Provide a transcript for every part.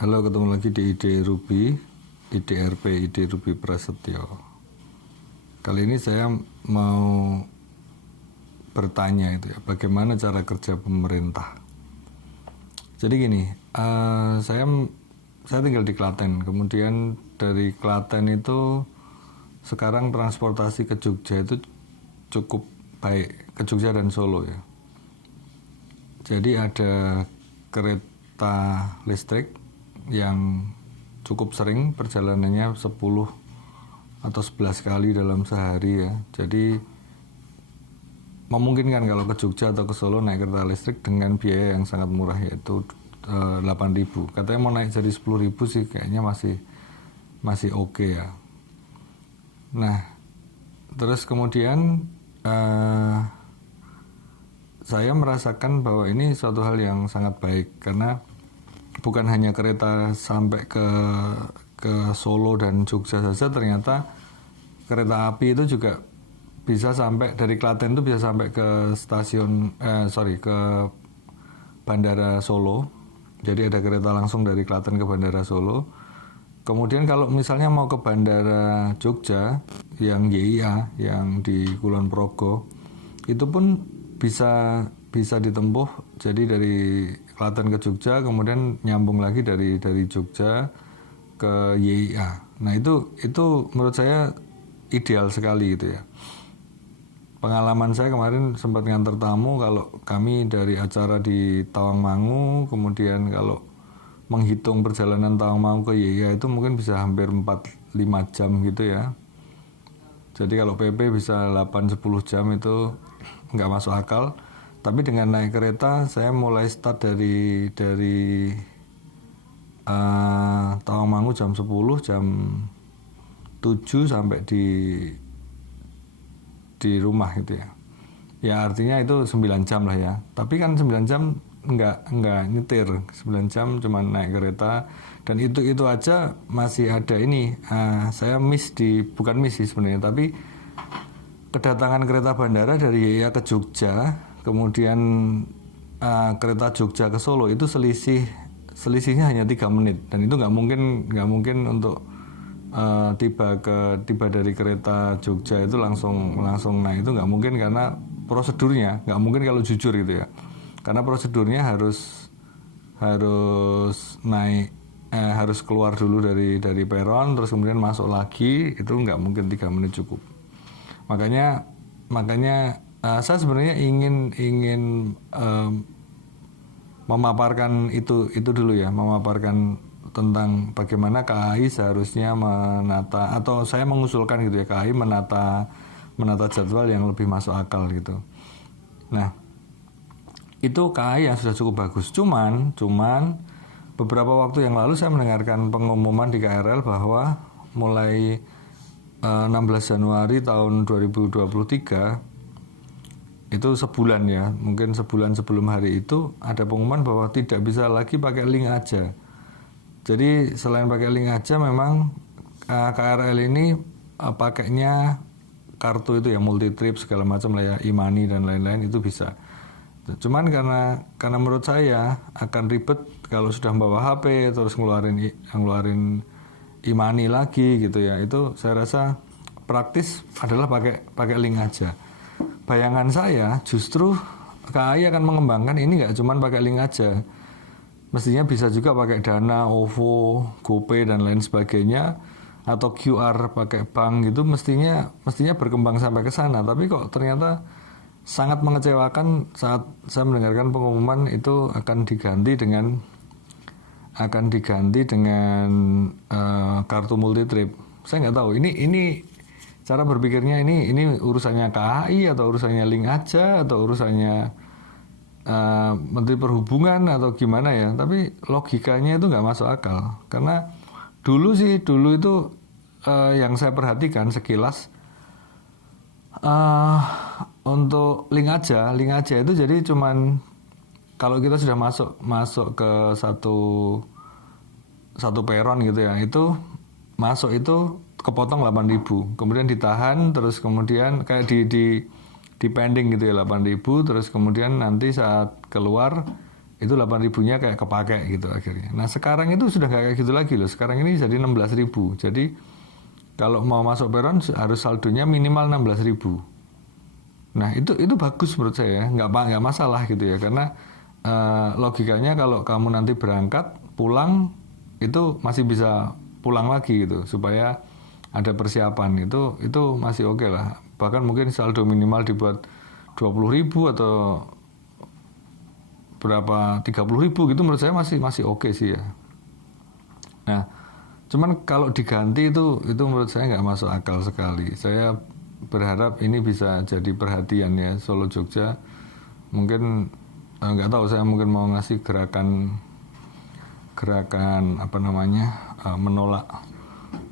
Halo, ketemu lagi di Ide Ruby, IDRP, Ide Ruby Prasetyo. Kali ini saya mau bertanya itu ya, bagaimana cara kerja pemerintah. Jadi gini, saya tinggal di Klaten, kemudian dari Klaten itu sekarang transportasi ke Jogja itu cukup baik, ke Jogja dan Solo ya. Jadi ada kereta listrik yang cukup sering, perjalanannya 10 atau 11 kali dalam sehari ya. Jadi memungkinkan kalau ke Jogja atau ke Solo naik kereta listrik dengan biaya yang sangat murah, yaitu 8.000. Katanya mau naik jadi 10.000 sih kayaknya masih oke ya. Nah, terus kemudian saya merasakan bahwa ini suatu hal yang sangat baik, karena bukan hanya kereta sampai ke Solo dan Jogja saja, ternyata kereta api itu juga bisa sampai dari Klaten itu bisa sampai ke ke Bandara Solo. Jadi ada kereta langsung dari Klaten ke Bandara Solo. Kemudian kalau misalnya mau ke Bandara Jogja yang YIA yang di Kulon Progo, itu pun bisa ditempuh. Jadi dari Klaten ke Jogja, kemudian nyambung lagi dari Jogja ke YIA. Nah itu menurut saya ideal sekali gitu ya. Pengalaman saya kemarin sempat nganter tamu, kalau kami dari acara di Tawangmangu, kemudian kalau menghitung perjalanan Tawangmangu ke YIA itu mungkin bisa hampir 4-5 jam gitu ya. Jadi kalau PP bisa 8-10 jam itu nggak masuk akal. Tapi dengan naik kereta saya mulai start dari Tawangmangu jam 10, jam 7 sampai di rumah gitu ya. Ya artinya itu 9 jam lah ya. Tapi kan 9 jam enggak nyetir. 9 jam cuma naik kereta, dan itu aja masih ada ini. Saya bukan miss sih sebenarnya, tapi kedatangan kereta bandara dari YIA ke Jogja, kemudian kereta Jogja ke Solo itu selisihnya hanya 3 menit, dan itu nggak mungkin untuk tiba dari kereta Jogja itu langsung naik, itu nggak mungkin, karena prosedurnya nggak mungkin kalau jujur gitu ya, karena prosedurnya harus naik harus keluar dulu dari peron, terus kemudian masuk lagi, itu nggak mungkin 3 menit cukup. Makanya saya sebenarnya ingin memaparkan itu dulu ya, memaparkan tentang bagaimana KAI seharusnya menata, atau saya mengusulkan gitu ya, KAI menata jadwal yang lebih masuk akal gitu. Nah, itu KAI yang sudah cukup bagus. Cuman beberapa waktu yang lalu saya mendengarkan pengumuman di KRL bahwa mulai 16 Januari tahun 2023 itu sebulan ya, mungkin sebulan sebelum hari itu ada pengumuman bahwa tidak bisa lagi pakai link aja. Jadi selain pakai link aja, memang KRL ini pakainya kartu itu ya, multi trip segala macam lah ya, e-money dan lain-lain itu bisa. Cuman karena menurut saya akan ribet kalau sudah membawa HP terus ngeluarin e-money lagi gitu ya. Itu saya rasa praktis adalah pakai link aja. Bayangan saya justru KAI akan mengembangkan ini nggak cuma pakai link aja. Mestinya bisa juga pakai Dana, OVO, GoPay dan lain sebagainya, atau QR pakai bank gitu, mestinya berkembang sampai ke sana. Tapi kok ternyata sangat mengecewakan saat saya mendengarkan pengumuman itu akan diganti dengan kartu multi trip. Saya nggak tahu ini cara berpikirnya ini urusannya KAI atau urusannya link aja atau urusannya Menteri Perhubungan atau gimana ya. Tapi logikanya itu nggak masuk akal, karena dulu itu yang saya perhatikan sekilas, untuk link aja itu jadi cuman kalau kita sudah masuk ke satu peron gitu ya, itu masuk itu kepotong 8.000, kemudian ditahan, terus kemudian kayak di pending gitu ya 8.000, terus kemudian nanti saat keluar itu 8.000-nya kayak kepake gitu akhirnya. Nah sekarang itu sudah nggak kayak gitu lagi loh. Sekarang ini jadi 16.000. Jadi kalau mau masuk peron harus saldonya minimal 16.000. Nah itu bagus menurut saya, nggak masalah gitu ya, karena logikanya kalau kamu nanti berangkat pulang itu masih bisa pulang lagi gitu, supaya ada persiapan, itu masih oke lah. Bahkan mungkin saldo minimal dibuat 20.000 atau berapa 30.000 gitu, menurut saya masih oke sih ya. Nah cuman kalau diganti itu menurut saya nggak masuk akal sekali. Saya berharap ini bisa jadi perhatian ya, Solo Jogja. Mungkin nggak tahu, saya mungkin mau ngasih gerakan apa namanya, menolak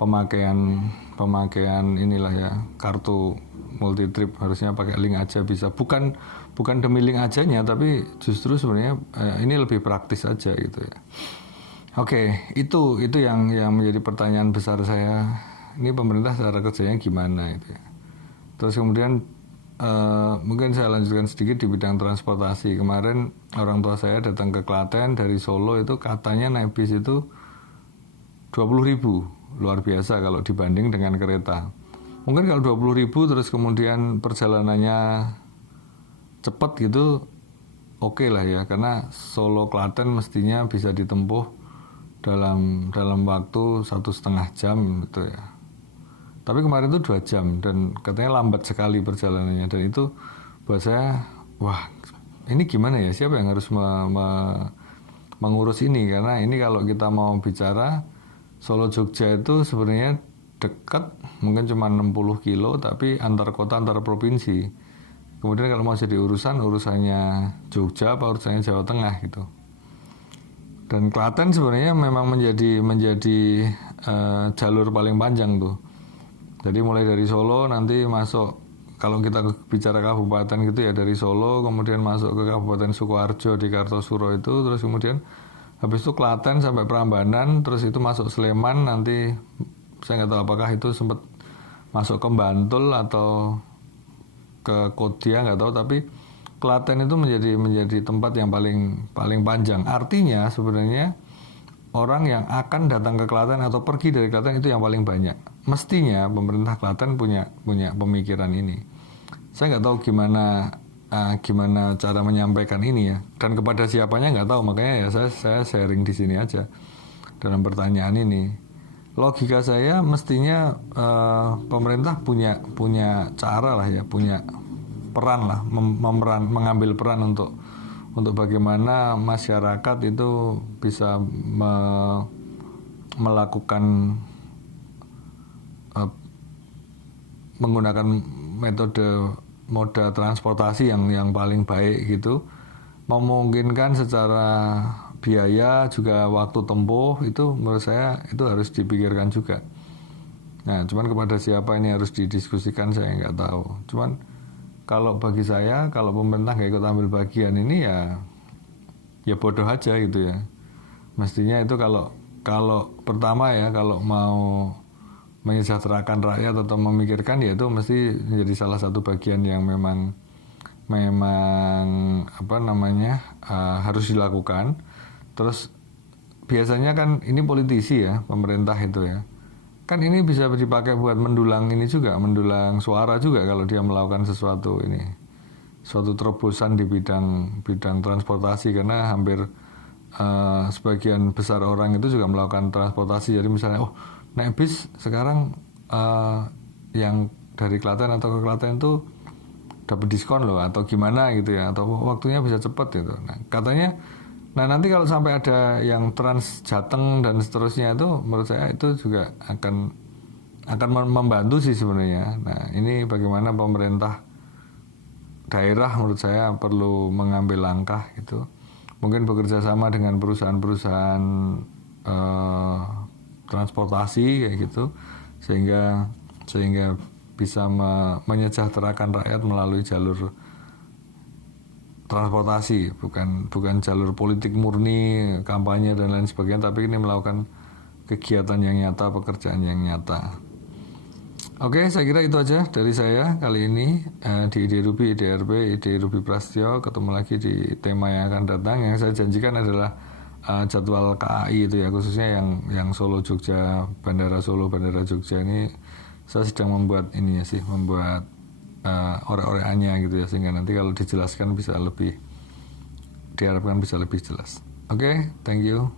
pemakaian inilah ya, kartu multi trip. Harusnya pakai link aja bisa, bukan demi link ajanya, tapi justru sebenarnya ini lebih praktis aja gitu ya. Oke, itu yang menjadi pertanyaan besar saya. Ini pemerintah cara kerjanya gimana itu ya. Terus kemudian mungkin saya lanjutkan sedikit di bidang transportasi. Kemarin orang tua saya datang ke Klaten dari Solo, itu katanya naik bis itu 20.000, luar biasa kalau dibanding dengan kereta. Mungkin kalau 20.000 terus kemudian perjalanannya cepat gitu, oke lah ya, karena Solo Klaten mestinya bisa ditempuh dalam waktu 1,5 jam gitu ya. Tapi kemarin itu 2 jam dan katanya lambat sekali perjalanannya, dan itu buat saya, wah ini gimana ya, siapa yang harus mengurus ini, karena ini kalau kita mau bicara Solo Jogja itu sebenarnya dekat, mungkin cuma 60 kilo, tapi antar kota antar provinsi. Kemudian kalau mau jadi urusannya Jogja apa urusannya Jawa Tengah gitu. Dan Klaten sebenarnya memang menjadi jalur paling panjang tuh. Jadi mulai dari Solo nanti masuk, kalau kita bicara kabupaten gitu ya, dari Solo kemudian masuk ke Kabupaten Sukoharjo di Kartosuro itu, terus kemudian habis itu Klaten sampai Prambanan, terus itu masuk Sleman, nanti saya nggak tahu apakah itu sempat masuk ke Bantul atau ke Kodia, nggak tahu, tapi Klaten itu menjadi tempat yang paling panjang. Artinya sebenarnya orang yang akan datang ke Klaten atau pergi dari Klaten itu yang paling banyak. Mestinya pemerintah Klaten punya pemikiran ini. Saya nggak tahu gimana cara menyampaikan ini ya, dan kepada siapanya nggak tahu, makanya ya saya sharing di sini aja dalam pertanyaan ini. Logika saya mestinya pemerintah punya cara lah ya, punya peran lah, mengambil peran untuk bagaimana masyarakat itu bisa melakukan menggunakan moda transportasi yang paling baik gitu, memungkinkan secara biaya juga waktu tempuh, itu menurut saya itu harus dipikirkan juga. Nah cuman kepada siapa ini harus didiskusikan saya nggak tahu. Cuman kalau bagi saya, kalau pemerintah nggak ikut ambil bagian ini ya bodoh aja gitu ya. Mestinya itu kalau pertama ya, kalau mau menyejahterakan rakyat atau memikirkan, ya itu mesti menjadi salah satu bagian yang memang apa namanya, harus dilakukan. Terus biasanya kan ini politisi ya, pemerintah itu ya, kan ini bisa dipakai buat mendulang ini juga, mendulang suara juga kalau dia melakukan suatu terobosan di bidang transportasi, karena hampir sebagian besar orang itu juga melakukan transportasi. Jadi misalnya naik bis sekarang yang dari Klaten atau ke Klaten itu dapat diskon loh atau gimana gitu ya, atau waktunya bisa cepat gitu. Nah katanya, nanti kalau sampai ada yang Trans Jateng dan seterusnya, itu menurut saya itu juga akan membantu sih sebenarnya. Nah ini bagaimana pemerintah daerah menurut saya perlu mengambil langkah gitu, mungkin bekerja sama dengan perusahaan-perusahaan transportasi kayak gitu, sehingga bisa menyejahterakan rakyat melalui jalur transportasi, bukan jalur politik murni, kampanye dan lain sebagainya, tapi ini melakukan kegiatan yang nyata, pekerjaan yang nyata. Oke, saya kira itu aja dari saya kali ini di Ide Ruby, IDRP, Ide Ruby Prasetyo. Ketemu lagi di tema yang akan datang. Yang saya janjikan adalah jadwal KAI itu ya, khususnya yang Solo Jogja, Bandara Solo, Bandara Jogja ini saya sedang membuat ini ya sih, membuat orek-orekannya gitu ya, sehingga nanti kalau dijelaskan bisa lebih, diharapkan bisa lebih jelas. Oke, thank you.